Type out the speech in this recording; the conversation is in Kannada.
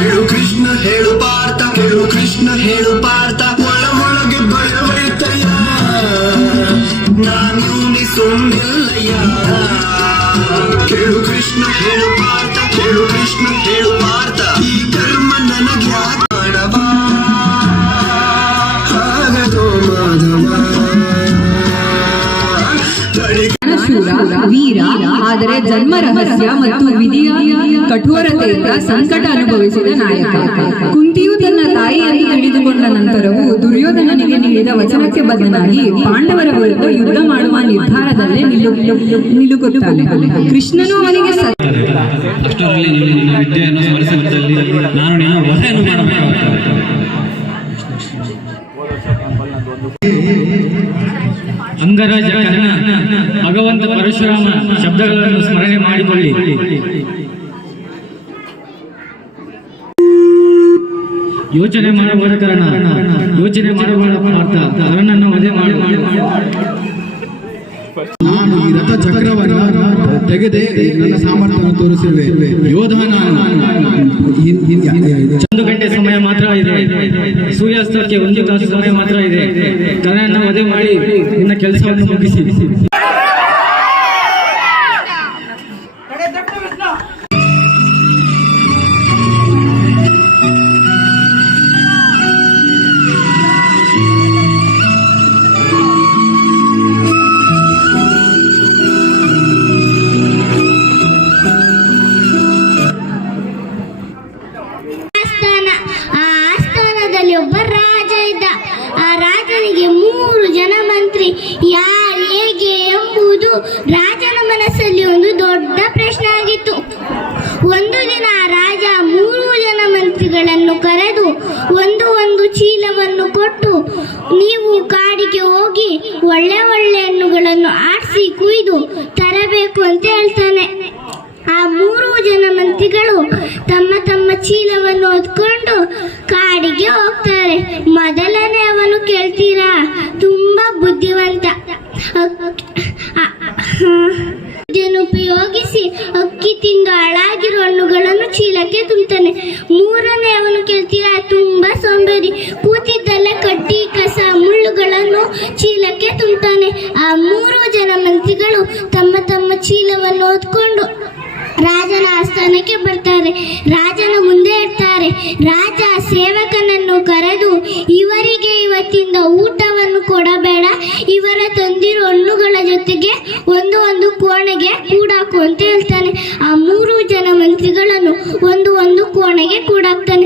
ಕೇಳು ಕೃಷ್ಣ ಹೇಳು ಪಾರ್ಥ, ಕೇಳು ಕೃಷ್ಣ ಹೇಳು ಪಾರ್ಥ, ಒಳಗೆ ಭಯವೈತಯ್ಯ, ನಾನು ಸುಮ್ಮಿಲ್ಲಯ್ಯ. ಕೇಳು ಕೃಷ್ಣ ಹೇಳು ಪಾರ್ಥ, ಕೇಳು ಕೃಷ್ಣ ಹೇಳು ಪಾರ್ಥ, ಈ ಕರ್ಮ ನನಗೆ ಮಾಡವ ಆಗದೋ ಮಾಧವ. ವೀರ, ಆದರೆ ಜನ್ಮ ರಹಸ್ಯ ಮತ್ತು ವಿಧಿಯ ಕಠೋರತೆಯಿಂದ ಸಂಕಟ ಅನುಭವಿಸಿದ ನಾಯಕ. ಕುಂತಿಯು ತನ್ನ ತಾಯಿಯನ್ನು ತಿಳಿದುಕೊಂಡ ನಂತರವೂ ದುರ್ಯೋಧನನಿಗೆ ನೀಡಿದ ವಚನಕ್ಕೆ ಬದಲಾಗಿ ಪಾಂಡವರ ವಿರುದ್ಧ ಯುದ್ಧ ಮಾಡುವ ನಿರ್ಧಾರದಲ್ಲೇ ನಿಲುಕುತ್ತಾನೆ. ಕೃಷ್ಣನು ಅವನಿಗೆ ಅಷ್ಟರಲ್ಲಿ ನಿನ್ನ ವಿದ್ಯೆಯನ್ನು ಸ್ಮರಿಸಿದಲ್ಲಿ ನಾನು ನಿನ್ನ ವಧೆಯನ್ನು ಮಾಡಬೇಕಾಗುತ್ತದೆ. ಅಂಗರಾಜ ಕರ್ಣ, ಭಗವಂತ ಪರಶುರಾಮ ಶಬ್ದಗಳನ್ನು ಸ್ಮರಣೆ ಮಾಡಿಕೊಳ್ಳಿ. ಯೋಚನೆ ಮಾಡಬಹುದು ಕರ್ಣ, ಯೋಚನೆ ಮಾಡಬಹುದು ಪಾರ್ಥ, ಕರ್ಣನನ್ನು ವಧೆ ಮಾಡಿ. ನಾನು ಈ ರಥ ಚಕ್ರವನ್ನು ತೆಗೆದೇ ನನ್ನ ಸಾಮರ್ಥ್ಯವನ್ನು ತೋರಿಸಿರುವೆ. ಯೋಧ ಒಂದು ಗಂಟೆ ಸಮಯ ಮಾತ್ರ ಇದೆ, ಸೂರ್ಯಾಸ್ತಕ್ಕೆ 1 ತಾಸು ಸಮಯ ಮಾತ್ರ ಇದೆ. ಕರ್ಣನನ್ನು ವಧೆ ಮಾಡಿ ನಿನ್ನ ಕೆಲಸವನ್ನು ಮುಗಿಸಿ. ಒಬ್ಬ ರಾಜ ಇದ್ದ. ಆ ರಾಜನಿಗೆ 3 ಜನ ಮಂತ್ರಿ. ಯಾರು ಹೇಗೆ ಎಂಬುದು ರಾಜನ ಮನಸ್ಸಲ್ಲಿ ಒಂದು ದೊಡ್ಡ ಪ್ರಶ್ನೆ ಆಗಿತ್ತು. ಒಂದು ದಿನ ಆ ರಾಜ 3 ಜನ ಮಂತ್ರಿಗಳನ್ನು ಕರೆದು ಒಂದು ಚೀಲವನ್ನು ಕೊಟ್ಟು, ನೀವು ಕಾಡಿಗೆ ಹೋಗಿ ಒಳ್ಳೆ ಹಣ್ಣುಗಳನ್ನು ಆರಿಸಿ ಕುಯ್ದು ತರಬೇಕು ಅಂತ ಹೇಳ್ತಾನೆ. ಆ 3 ಜನ ಮಂತ್ರಿಗಳು ತಮ್ಮ ತಮ್ಮ ಚೀಲವನ್ನು ಹೊತ್ಕೊಂಡು ಕಾಡಿಗೆ ಹೋಗ್ತಾರೆ. ಮೊದಲನೇ ಅವನು ಕೇಳ್ತೀರಾ, ತುಂಬಾ ಬುದ್ಧಿವಂತ, ಉಪಯೋಗಿಸಿ ಅಕ್ಕಿ ತಿಂದು ಹಾಳಾಗಿರೋ ಹಣ್ಣುಗಳನ್ನು ಚೀಲಕ್ಕೆ ತುಂಬುತ್ತಾನೆ. 3ನೇ ಅವನು ಕೇಳ್ತೀರಾ, ತುಂಬಾ ಸೋಂಬೇರಿ, ಕೂತಿದ್ದಲ್ಲೇ ಕಡ್ಡಿ ಕಸ ಮುಳ್ಳುಗಳನ್ನು ಚೀಲಕ್ಕೆ ತುಂಬುತ್ತಾನೆ. ಆ 3 ಜನ ಮಂತ್ರಿಗಳು ತಮ್ಮ ತಮ್ಮ ಚೀಲವನ್ನು ಹೊತ್ಕೊಂಡು ರಾಜನ ಆಸ್ಥಾನಕ್ಕೆ ಬರ್ತಾರೆ. ರಾಜನ ಮುಂದೆ ಇರ್ತಾರೆ. ರಾಜ ಸೇವಕನನ್ನು ಕರೆದು, ಇವರಿಗೆ ಇವತ್ತಿಂದ ಊಟವನ್ನು ಕೊಡಬೇಡ, ಇವರ ತಂದಿರೋ ಹಣ್ಣುಗಳ ಜೊತೆಗೆ ಒಂದು ಕೋಣೆಗೆ ಕೂಡಾಕು ಅಂತ ಹೇಳ್ತಾನೆ. ಆ 3 ಜನ ಮಂತ್ರಿಗಳನ್ನು ಒಂದು ಕೋಣೆಗೆ ಕೂಡಾಕ್ತಾನೆ.